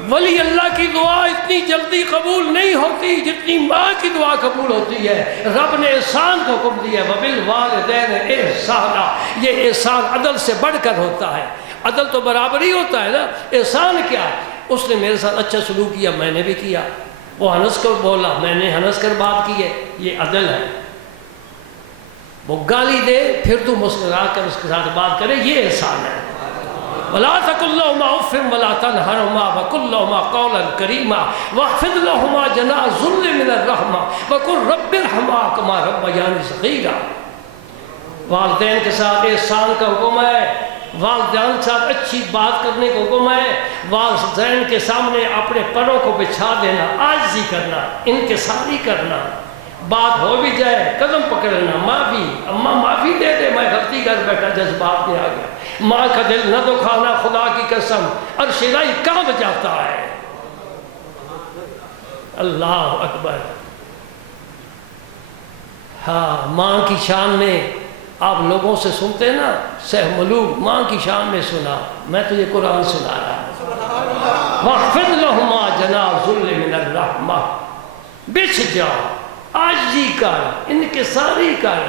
ولی اللہ کی دعا اتنی جلدی قبول نہیں ہوتی جتنی ماں کی دعا قبول ہوتی ہے. رب نے احسان کو حکم دیا ہے، وبالوالدین احسانا. یہ احسان عدل سے بڑھ کر ہوتا ہے. عدل تو برابر ہی ہوتا ہے نا. احسان کیا؟ اس نے میرے ساتھ اچھا سلوک کیا، میں نے بھی کیا. وہ ہنس کر بولا، میں نے ہنس کر بات کی ہے، یہ عدل ہے. وہ گالی دے پھر تو مسکرا کر اس کے ساتھ بات کرے، یہ احسان ہے. وَلَا تَقُلْ لَهُمَا أُفٍّ وَلَا تَنْهَرْهُمَا وَقُلْ لَهُمَا قَوْلًا كَرِيمًا وَاخْفِضْ لَهُمَا جَنَاحَ الذُّلِّ مِنَ الرَّحْمَةِ وَقُلْ رَبِّ ارْحَمْهُمَا كَمَا رَبَّيَانِي صَغِيرًا. والدین کے ساتھ احسان کا حکم ہے، والدین کے ساتھ اچھی بات کرنے کا حکم ہے. والدین کے سامنے اپنے پروں کو بچھا دینا، عاجزی کرنا، انکساری کرنا. بات ہو بھی جائے قدم پکڑنا، معافی، اماں معافی دے دے، میں غلطی کر بیٹھا، جذبات میں آ گیا. ماں کا دل نہ دکھانا، خدا کی قسم عرش الہی کانپ جاتا ہے. اللہ اکبر. ہاں ماں کی شان میں آپ لوگوں سے سنتے ہیں نا، سہ ملوک ماں کی شان میں سنا، میں تجھے قرآن سنا رہا ہوں. وَاخْفِضْ لَهُمَا جَنَاحَ الذُّلِّ مِنَ الرَّحْمَةِ، بچھ جا، عاجزی کر، انکساری کر.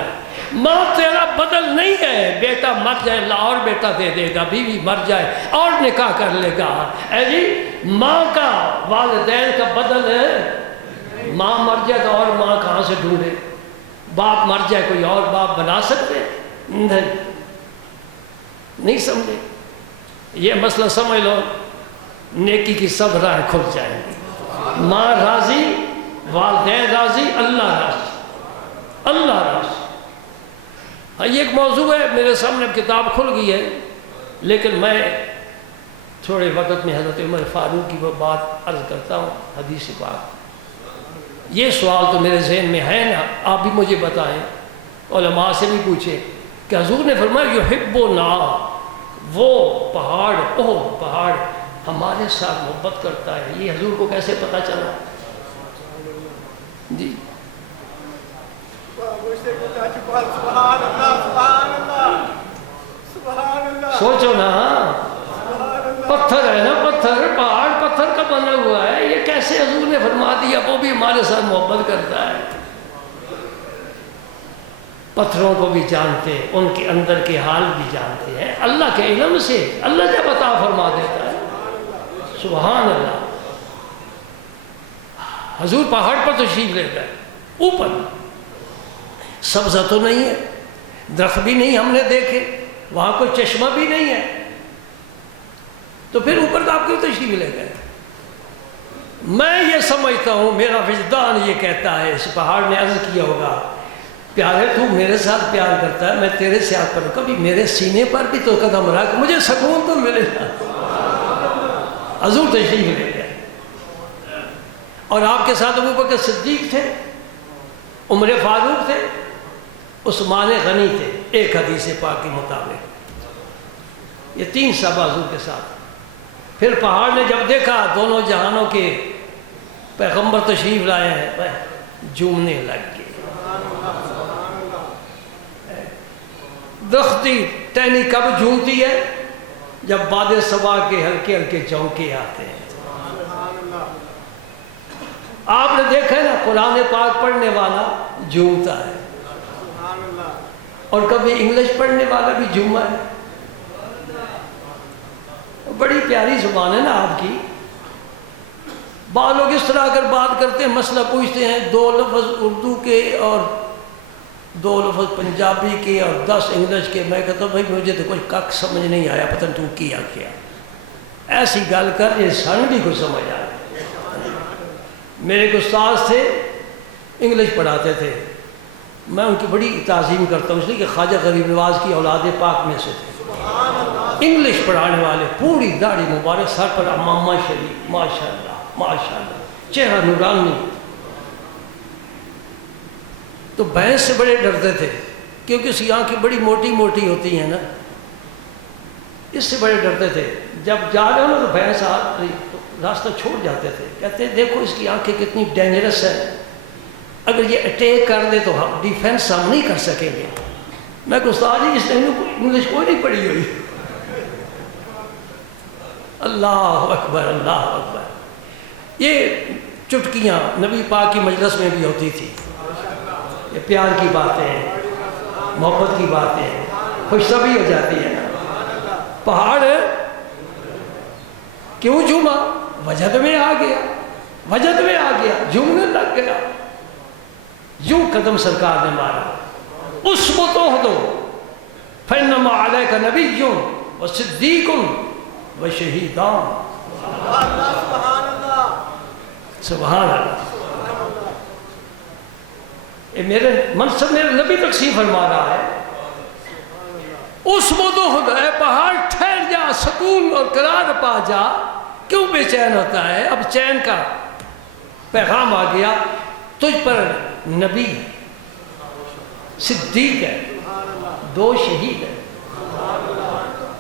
ماں تیرا بدل نہیں ہے. بیٹا مر جائے اللہ اور بیٹا دے دے گا، بیوی مر جائے اور نکاح کر لے گا. اے جی ماں کا والدین کا بدل ہے. ماں مر جائے تو اور ماں کہاں سے ڈھونڈے؟ باپ مر جائے کوئی اور باپ بنا سکتے؟ نہیں سمجھے. یہ مسئلہ سمجھ لو، نیکی کی سب راہیں کھل جائیں گی. ماں راضی، والدین راضی، اللہ راضی، اللہ راضی. یہ ایک موضوع ہے، میرے سامنے کتاب کھل گئی ہے، لیکن میں تھوڑے وقت میں حضرت عمر فاروق کی وہ بات عرض کرتا ہوں، حدیث پاک. یہ سوال تو میرے ذہن میں ہے نا، آپ بھی مجھے بتائیں، علماء سے بھی پوچھیں کہ حضور نے فرمایا یحبنا، وہ پہاڑ، پہاڑ ہمارے ساتھ محبت کرتا ہے. یہ حضور کو کیسے پتہ چلا؟ جی سوچو نا، پتھر ہے نا، پتھر، پہاڑ پتھر کا بنا ہوا ہے، یہ کیسے حضور نے فرما دیا وہ بھی ہمارے ساتھ محبت کرتا ہے. پتھروں کو بھی جانتے، ان کے اندر کے حال بھی جانتے ہیں. اللہ کے علم سے اللہ جب عطا فرما دیتا ہے. سبحان اللہ. حضور پہاڑ پر تشریف لے گئے، اوپر سبزہ تو نہیں ہے، درخت بھی نہیں ہم نے دیکھے، وہاں کوئی چشمہ بھی نہیں ہے، تو پھر اوپر آپ کیوں تشریف لے گئے؟ میں یہ سمجھتا ہوں، میرا وجدان یہ کہتا ہے، اس پہاڑ نے عرض کیا ہوگا پیارے تو میرے ساتھ پیار کرتا ہے، میں تیرے ساتھ پر کبھی میرے سینے پر بھی تو قدم رکھ، مجھے سکون تو ملے گا. حضور تشریف لے گئے اور آپ کے ساتھ ابوبکر صدیق تھے، عمر فاروق تھے، عثمان غنی تھے، ایک حدیث پاک کے مطابق. یہ 3 صحابہ حضور کے ساتھ. پھر پہاڑ نے جب دیکھا دونوں جہانوں کے پیغمبر تشریف لائے ہیں، جھومنے لگ گئے۔ درختی ٹہنی کب جھومتی ہے؟ جب باد صبا کے ہلکے ہلکے چونکے آتے ہیں۔ آپ نے دیکھا ہے نا قرآن پاک پڑھنے والا جھومتا ہے، اور کبھی انگلش پڑھنے والا بھی جھوما ہے۔ بڑی پیاری زبان ہے نا آپ کی۔ بعض لوگ اس طرح اگر بات کرتے ہیں، مسئلہ پوچھتے ہیں 2 لفظ اردو کے اور 2 لفظ پنجابی کے اور 10 انگلش کے، میں کہتا ہوں بھائی مجھے تو کچھ کک سمجھ نہیں آیا، پتہ نہیں تو کیا ایسی گل کر یہ سن بھی کچھ سمجھ آیا۔ میرے ایک استاد تھے، انگلش پڑھاتے تھے، میں ان کی بڑی تعظیم کرتا ہوں اس لیے کہ خواجہ غریب نواز کی اولاد پاک میں سے تھے۔ انگلش پڑھانے والے، پوری داڑھی مبارک، سر پر امامہ شریف، ماشاءاللہ ماشاءاللہ، چہرہ نورانی۔ تو بھینس سے بڑے ڈرتے تھے کیونکہ اس کی آنکھیں بڑی موٹی موٹی ہوتی ہیں نا، اس سے بڑے ڈرتے تھے۔ جب جا رہے ہو نا تو بھینس راستہ چھوڑ جاتے تھے، کہتے ہیں دیکھو اس کی آنکھیں کتنی ڈینجرس ہیں، اگر یہ اٹیک کر دے تو ہم ڈیفینس ہم نہیں کر سکیں گے۔ میں کہ استاد جی اس نے انگلش کوئی نہیں پڑھی ہوئی۔ اللہ اکبر اللہ اکبر۔ یہ چٹکیاں نبی پاک کی مجلس میں بھی ہوتی تھی، یہ پیار کی باتیں، محبت کی باتیں، خوش طبعی ہو جاتی ہے نا۔ پہاڑ کیوں جھوما؟ وجد میں آ گیا، وجد میں آ گیا، جھومنے لگ گیا۔ یوں قدم سرکار نے مارا، اثبت احد فانما علیک نبی و صدیق و شہیدان۔ سبحان اللہ۔ یہ میرے منصب میرے نبی تقسیم فرما رہا ہے۔ اثبت احد، اے پہاڑ ٹھہر جا، سکون اور قرار پا جا۔ کیوں بے چین ہوتا ہے؟ اب چین کا پیغام آ گیا، تجھ پر نبی صدیق ہے، 2 شہید ہیں۔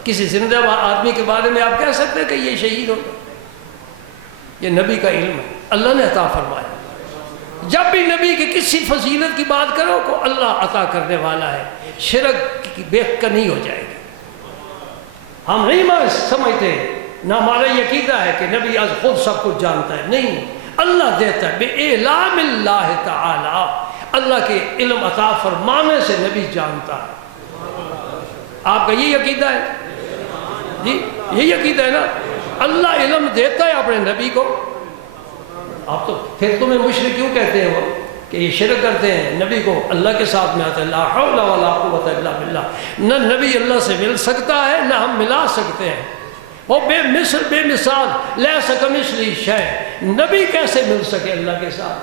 کسی زندہ آدمی کے بارے میں آپ کہہ سکتے ہیں کہ یہ شہید ہوگا؟ یہ نبی کا علم ہے، اللہ نے عطا فرمایا۔ جب بھی نبی کی کسی فضیلت کی بات کرو کو اللہ عطا کرنے والا ہے، شرک کی بیخ کا نہیں ہو جائے گا۔ ہم نہیں سمجھتے، نہ ہمارا یہ عقیدہ ہے کہ نبی از خود سب کچھ جانتا ہے، نہیں، اللہ دیتا ہے۔ بِإِعْلَامِ اللَّهِ تَعَالَى، اللہ کے علم عطا فرمانے سے نبی جانتا ہے۔ آپ کا یہ عقیدہ ہے؟ جی یہی عقیدہ ہے نا، اللہ علم دیتا ہے اپنے نبی کو۔ آپ تو پھر تمہیں مشرک کیوں کہتے ہیں وہ کہ یہ شرک کرتے ہیں؟ نبی کو اللہ کے ساتھ میں آتا ہے، لا حول ولا قوت الا باللہ۔ نہ نبی اللہ سے مل سکتا ہے نہ ہم ملا سکتے ہیں، وہ بے مثل بے مثال، لیس کمثلہ شیء۔ نبی کیسے مل سکے اللہ کے ساتھ؟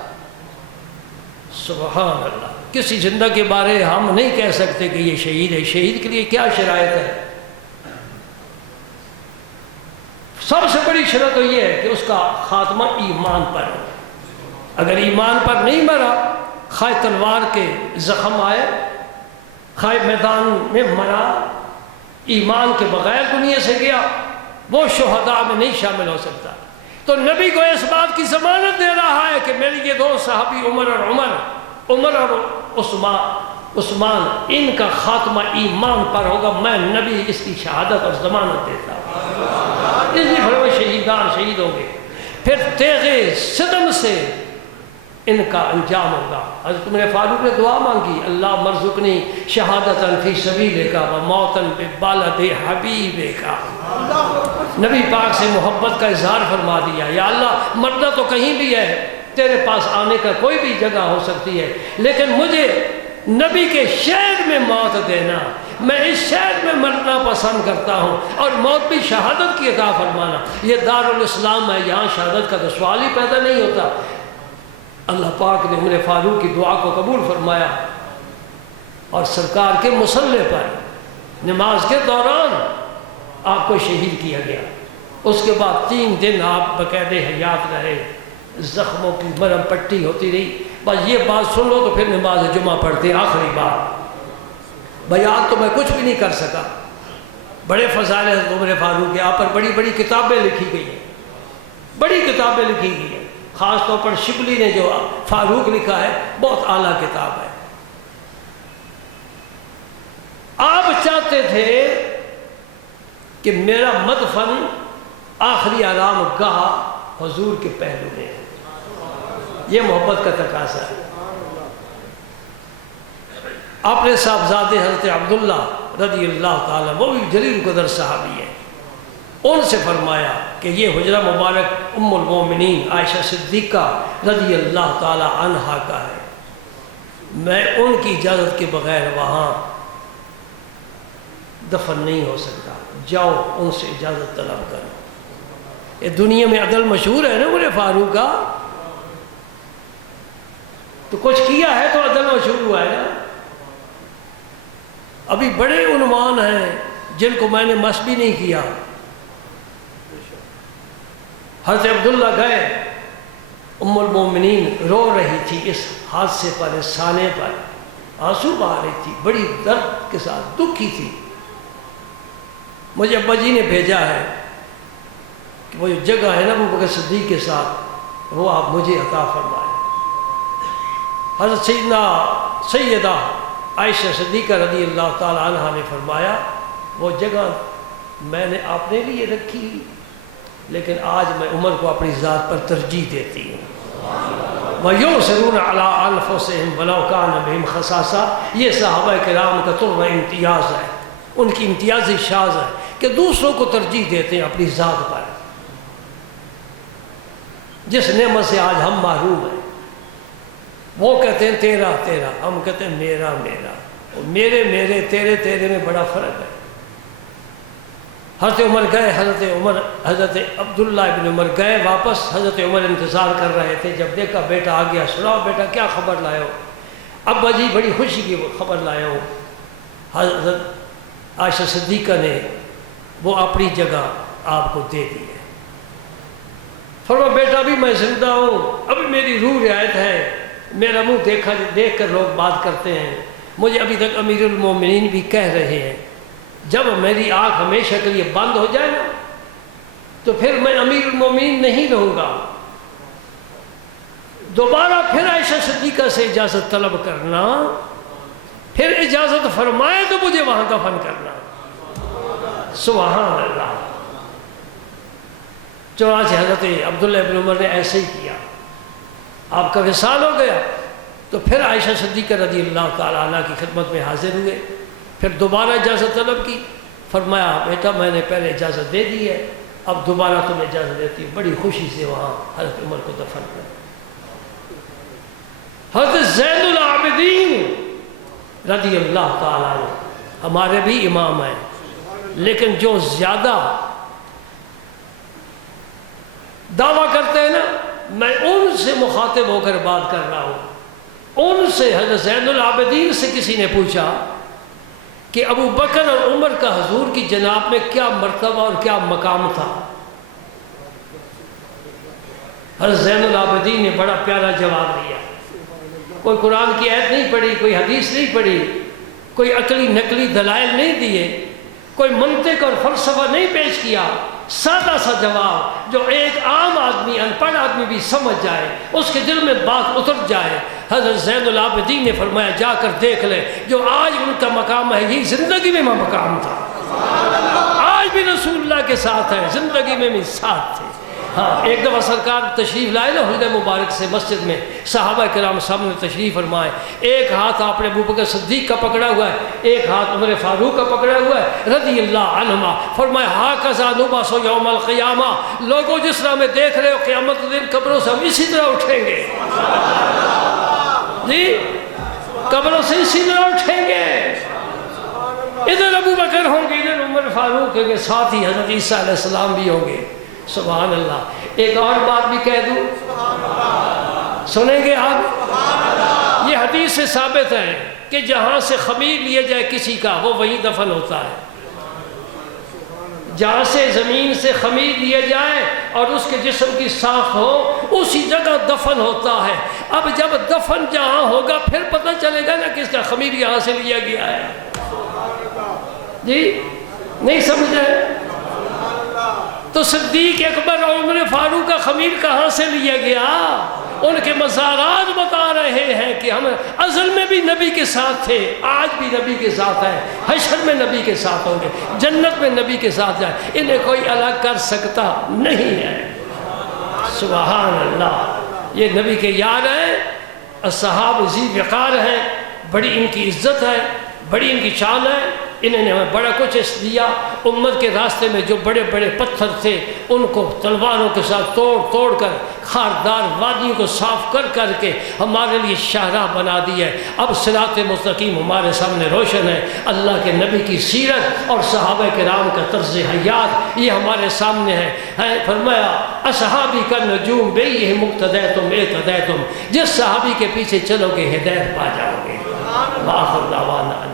سبحان اللہ۔ کسی زندہ کے بارے ہم نہیں کہہ سکتے کہ یہ شہید ہے۔ شہید کے لیے کیا شرائط ہے؟ سب سے بڑی شرط تو یہ ہے کہ اس کا خاتمہ ایمان پر ہو۔ اگر ایمان پر نہیں مرا، خواہ تلوار کے زخم آئے، خواہ میدان میں مرا، ایمان کے بغیر دنیا سے گیا، وہ شہداء میں نہیں شامل ہو سکتا۔ تو نبی کو اس بات کی ضمانت دے رہا ہے کہ میری یہ 2 صحابی عمر اور عثمان، ان کا خاتمہ ایمان پر ہوگا، میں نبی اس کی شہادت اور ضمانت دیتا ہوں۔ اس لیے فرمایا شہیدان، شہید ہوں گے۔ پھر تیغ صدم سے ان کا انجام ہوگا۔ حضرت عمر فاروق نے دعا مانگی، اللہ مرزقنی شہادتاً فی سبیلک و موتاً ببلد حبیبک۔ نبی پاک سے محبت کا اظہار فرما دیا، یا اللہ مرنا تو کہیں بھی ہے، تیرے پاس آنے کا کوئی بھی جگہ ہو سکتی ہے، لیکن مجھے نبی کے شہر میں موت دینا، میں اس شہر میں مرنا پسند کرتا ہوں، اور موت بھی شہادت کی عطا فرمانا۔ یہ دارالاسلام ہے، یہاں شہادت کا تو سوال ہی پیدا نہیں ہوتا۔ اللہ پاک نے عمر فاروق کی دعا کو قبول فرمایا، اور سرکار کے مصلے پر نماز کے دوران آپ کو شہید کیا گیا۔ اس کے بعد 3 دن آپ باقاعدہ حیات رہے، زخموں کی مرہم پٹی ہوتی رہی۔ بس یہ بات سن لو تو پھر نماز جمعہ پڑھتے آخری بار۔ بیان تو میں کچھ بھی نہیں کر سکا، بڑے فضائل حضرت عمر فاروق کے، آپ پر بڑی بڑی کتابیں لکھی گئی ہیں، بڑی کتابیں لکھی گئی ہیں۔ خاص طور پر شبلی نے جو فاروق لکھا ہے بہت اعلیٰ کتاب ہے۔ آپ چاہتے تھے کہ میرا مدفن آخری آرام گاہ حضور کے پہلو میں ہے، یہ محبت کا تقاضا ہے۔ اپنے صاحبزادے حضرت عبداللہ رضی اللہ تعالیٰ، وہ بھی جلیل قدر صحابی ہے، ان سے فرمایا کہ یہ حجرہ مبارک ام المومنین عائشہ صدیقہ رضی اللہ تعالیٰ عنہا کا ہے، میں ان کی اجازت کے بغیر وہاں دفن نہیں ہو سکتا، جاؤ ان سے اجازت طلب کرو۔ یہ دنیا میں عدل مشہور ہے نا عمر فاروق کا، تو کچھ کیا ہے تو عدل مشہور ہوا ہے نا۔ ابھی بڑے عنوان ہیں جن کو میں نے مس بھی نہیں کیا۔ حضرت عبداللہ گئے، ام المومنین رو رہی تھی اس حادثے پر، اس سانے پر آنسو بہا رہی تھی، بڑی درد کے ساتھ دکھی تھی۔ مجھے ابا جی نے بھیجا ہے کہ وہ جو جگہ ہے نا ابو بکر صدیق کے ساتھ، وہ آپ مجھے عطا فرمائیں۔ حضرت سیدہ عائشہ صدیقہ رضی اللہ تعالی عنہ نے فرمایا وہ جگہ میں نے اپنے لیے رکھی، لیکن آج میں عمر کو اپنی ذات پر ترجیح دیتی ہوں۔ وَيُؤْثِرُونَ عَلَىٰ أَنفُسِهِمْ وَلَوْ كَانَ بِهِمْ خَصَاصَةٌ، یہ صحابہ کرام کا طرز امتیاز ہے، ان کی امتیازی شاذ ہے کہ دوسروں کو ترجیح دیتے ہیں اپنی ذات پر۔ جس نعمت سے آج ہم محروم ہیں، وہ کہتے ہیں تیرا تیرا، ہم کہتے ہیں میرا میرا، اور میرے میرے تیرے تیرے میں بڑا فرق ہے۔ حضرت عمر گئے، حضرت عبداللہ ابن عمر گئے واپس، حضرت عمر انتظار کر رہے تھے، جب دیکھا بیٹا آ گیا، سناؤ بیٹا کیا خبر لائے ہو؟ ابا جی بڑی خوشی کی خبر لائے ہو، حضرت عائشہ صدیقہ نے وہ اپنی جگہ آپ کو دے دی ہے۔ فرمایا بیٹا ابھی میں زندہ ہوں، ابھی میری روح رعایت ہے، میرا منہ دیکھ کر لوگ بات کرتے ہیں، مجھے ابھی تک امیر المومنین بھی کہہ رہے ہیں، جب میری آنکھ ہمیشہ کے لیے بند ہو جائے نا تو پھر میں امیر المومنین نہیں رہوں گا۔ دوبارہ پھر عائشہ صدیقہ سے اجازت طلب کرنا، پھر اجازت فرمائے تو مجھے وہاں دفن کرنا۔ سبحان اللہ۔ چنانچہ حضرت عبداللہ ابن عمر نے ایسے ہی کیا، آپ کا وصال ہو گیا تو پھر عائشہ صدیقہ رضی اللہ تعالیٰ عنہ کی خدمت میں حاضر ہوئے، پھر دوبارہ اجازت طلب کی، فرمایا بیٹا میں نے پہلے اجازت دے دی ہے، اب دوبارہ تمہیں اجازت دیتی ہوں۔ بڑی خوشی سے وہاں حضرت عمر کو دفن کر۔ حضرت زین العابدین رضی اللہ تعالیٰ عنہ ہمارے بھی امام ہیں، لیکن جو زیادہ دعویٰ کرتے ہیں نا، میں ان سے مخاطب ہو کر بات کر رہا ہوں۔ ان سے حضرت زین العابدین سے کسی نے پوچھا کہ ابو بکر اور عمر کا حضور کی جناب میں کیا مرتبہ اور کیا مقام تھا؟ حضرت زین العابدین نے بڑا پیارا جواب دیا، کوئی قرآن کی آیت نہیں پڑھی، کوئی حدیث نہیں پڑھی، کوئی عقلی نقلی دلائل نہیں دیے، کوئی منطق اور فلسفہ نہیں پیش کیا، سادہ سا جواب جو ایک عام آدمی، ان پڑھ آدمی بھی سمجھ جائے، اس کے دل میں بات اتر جائے۔ حضرت زین العابدین نے فرمایا جا کر دیکھ لے، جو آج ان کا مقام ہے یہی زندگی میں مقام تھا، آج بھی رسول اللہ کے ساتھ ہے، زندگی میں بھی ساتھ تھے۔ ہاں ایک دفعہ سرکار تشریف لائے نا حجرہ مبارک سے مسجد میں، صحابہ کرام سامنے تشریف فرمائے، ایک ہاتھ آپ نے ابو بکر صدیق کا پکڑا ہوا ہے، ایک ہاتھ عمر فاروق کا پکڑا ہوا ہے رضی اللہ عنہما۔ فرمایا ہاکذا نبعث یوم القیامہ، لوگوں جس طرح میں دیکھ رہے ہو قیامت کے دن قبروں سے ہم اسی طرح اٹھیں گے، جی قبروں سے اسی طرح اٹھیں گے۔ ادھر ابو بکر ہوں گے، ادھر عمر فاروق ہوں گے، ساتھ ہی حضرت عیسیٰ علیہ السلام بھی ہوں گے۔ سبحان اللہ۔ ایک اور بات بھی کہہ دوں، سنیں گے آپ؟ یہ حدیث سے ثابت ہے کہ جہاں سے خمیر لیا جائے کسی کا وہ وہیں دفن ہوتا ہے، جہاں سے زمین سے خمیر لیا جائے اور اس کے جسم کی ساخت ہو اسی جگہ دفن ہوتا ہے۔ اب جب دفن جہاں ہوگا پھر پتہ چلے گا نا کس کا خمیر یہاں سے لیا گیا ہے۔ جی نہیں سمجھے؟ تو صدیق اکبر اور عمر فاروق کا خمیر کہاں سے لیا گیا؟ ان کے مزارات بتا رہے ہیں کہ ہم ازل میں بھی نبی کے ساتھ تھے، آج بھی نبی کے ساتھ ہیں، حشر میں نبی کے ساتھ ہوں گے، جنت میں نبی کے ساتھ جائیں، انہیں کوئی الگ کر سکتا نہیں ہے۔ سبحان اللہ، یہ نبی کے یار ہیں، اصحاب ذی وقار ہیں، بڑی ان کی عزت ہے، بڑی ان کی شان ہے، انہوں نے ہمیں بڑا کچھ دیا۔ امت کے راستے میں جو بڑے بڑے پتھر تھے ان کو تلواروں کے ساتھ توڑ کر خاردار وادیوں کو صاف کر کے ہمارے لیے شاہراہ بنا دی ہے۔ اب صراط مستقیم ہمارے سامنے روشن ہے، اللہ کے نبی کی سیرت اور صحابہ کرام کا طرز حیات یہ ہمارے سامنے ہے۔ فرمایا اصحابی کا نجوم بے یہ مقتدیتم اقتدیتم، جس صحابی کے پیچھے چلو گے ہدایت پا جاؤ گے۔ وآخر دعوانا